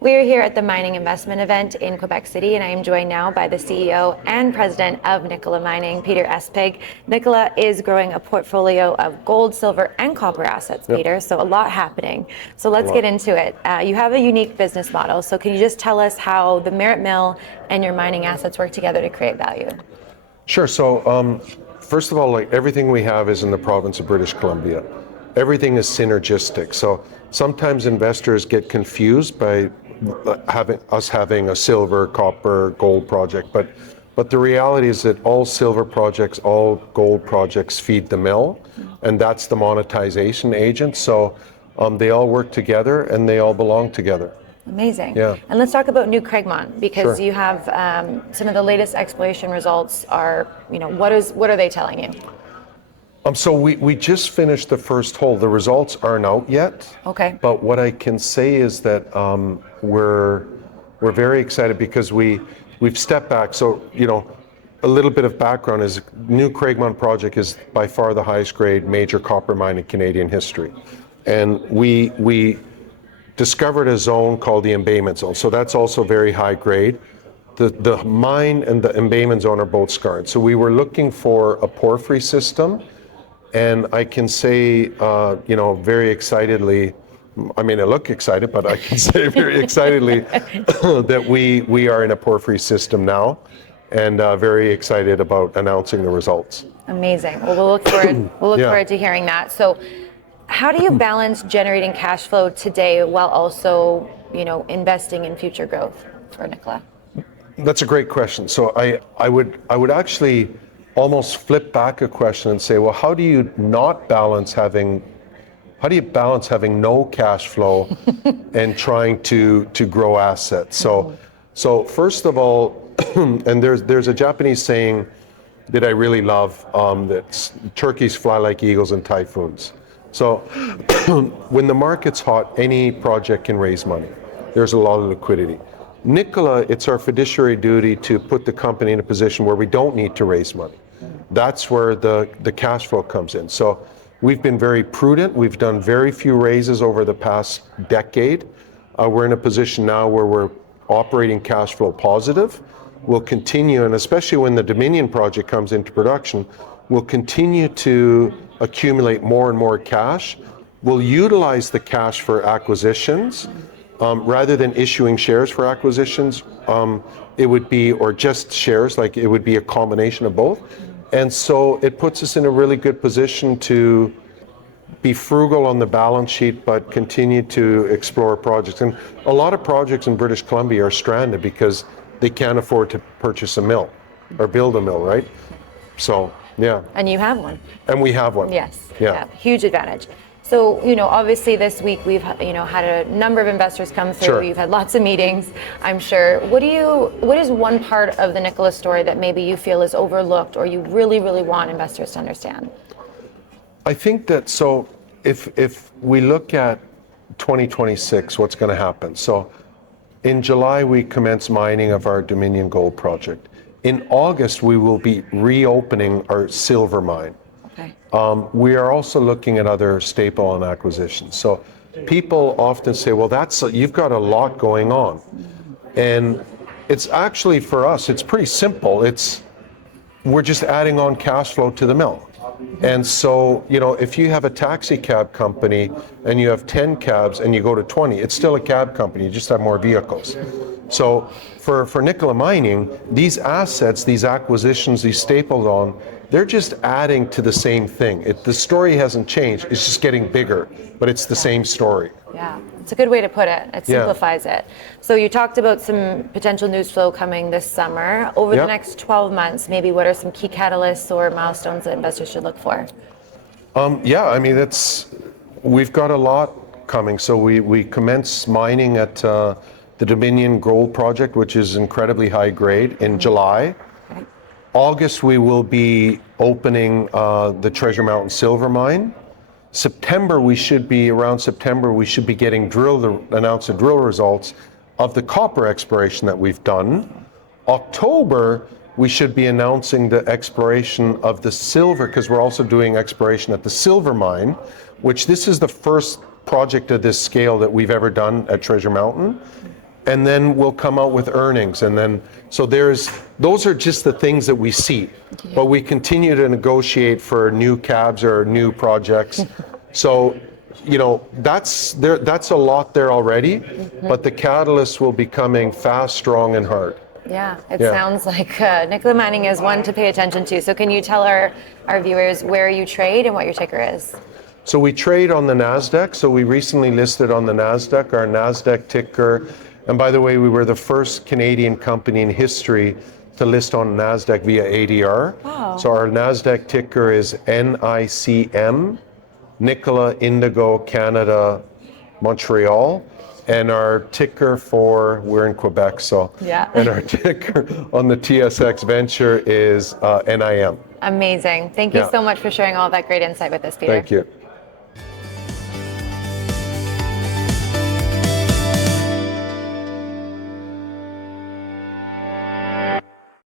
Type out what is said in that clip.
We are here at the mining investment event in Quebec City, and I am joined now by the CEO and president of Nicola Mining, Peter Espig. Nicola is growing a portfolio of gold, silver, and copper assets, Peter, so a lot happening. So let's get into it. You have a unique business model, so can you just tell us how the Merit Mill and your mining assets work together to create value? Sure. So first of all, everything we have is in the province of British Columbia. Everything is synergistic. So sometimes investors get confused by having a silver, copper, gold project, but the reality is that all silver projects, all gold projects feed the mill, and that's the monetization agent. So they all work together and they all belong together. Amazing. Yeah. And let's talk about New Craigmont, because Sure. you have some of the latest exploration results are, what are they telling you? So we just finished the first hole. The results aren't out yet. Okay. But what I can say is that we're very excited because we've stepped back. So a little bit of background is New Craigmont Project is by far the highest grade major copper mine in Canadian history, and we discovered a zone called the embayment zone. So that's also very high grade. The mine and the embayment zone are both scarred. So we were looking for a porphyry system. And I can say, very excitedly, I look excited, but I can say very excitedly that we are in a porphyry system now, and very excited about announcing the results. Amazing. Well, we'll look forward to hearing that. So how do you balance generating cash flow today while also, investing in future growth for Nicola? That's a great question. So I would actually almost flip back a question and say, well, how do you balance having no cash flow and trying to grow assets? So first of all, and there's a Japanese saying that I really love, that turkeys fly like eagles in typhoons. So when the market's hot, any project can raise money. There's a lot of liquidity. Nicola, it's our fiduciary duty to put the company in a position where we don't need to raise money. That's where the cash flow comes in. So we've been very prudent. We've done very few raises over the past decade. We're in a position now where we're operating cash flow positive. We'll continue, and especially when the Dominion project comes into production, we'll continue to accumulate more and more cash. We'll utilize the cash for acquisitions. Rather than issuing shares for acquisitions, it would be, or just shares, it would be a combination of both. And so it puts us in a really good position to be frugal on the balance sheet, but continue to explore projects. And a lot of projects in British Columbia are stranded because they can't afford to purchase a mill or build a mill, right? So, yeah. And you have one. And we have one. Yes. Yeah. Huge advantage. So, obviously this week we've, had a number of investors come through. Sure. You've had lots of meetings, I'm sure. What is one part of the Nicola story that maybe you feel is overlooked or you really, really want investors to understand? I think that, so if we look at 2026, what's going to happen? So in July, we commence mining of our Dominion Gold project. In August, we will be reopening our silver mine. Okay. We are also looking at other staple and acquisitions. So people often say, well, you've got a lot going on. And it's actually, for us, it's pretty simple. We're just adding on cash flow to the mill. And so, if you have a taxi cab company and you have 10 cabs and you go to 20, it's still a cab company, you just have more vehicles. So for Nicola Mining, these assets, these acquisitions, these stapled on, they're just adding to the same thing. The story hasn't changed, it's just getting bigger, but it's the same story. Yeah, it's a good way to put it. It simplifies it. So you talked about some potential news flow coming this summer. Over the next 12 months, maybe what are some key catalysts or milestones that investors should look for? We've got a lot coming. So we commence mining at the Dominion Gold Project, which is incredibly high grade, in July. Okay. August, we will be opening the Treasure Mountain Silver Mine. September, we should be getting announced the drill results of the copper exploration that we've done. October, we should be announcing the exploration of the silver, because we're also doing exploration at the silver mine, which this is the first project of this scale that we've ever done at Treasure Mountain. and then we'll come out with earnings, and then so those are just the things that we see, but we continue to negotiate for new cabs or new projects. So, you know, that's a lot there already, but the catalyst will be coming fast, strong, and hard. Yeah, it sounds like Nicola Mining is one to pay attention to. So can you tell our viewers where you trade and what your ticker is? So we trade on the NASDAQ. So we recently listed on the NASDAQ. Our NASDAQ ticker, and by the way, we were the first Canadian company in history to list on NASDAQ via ADR. Wow. So our NASDAQ ticker is NICM, Nicola Indigo Canada Montreal. And our ticker we're in Quebec, so, and our ticker on the TSX Venture is NIM. Amazing. Thank you so much for sharing all that great insight with us, Peter. Thank you.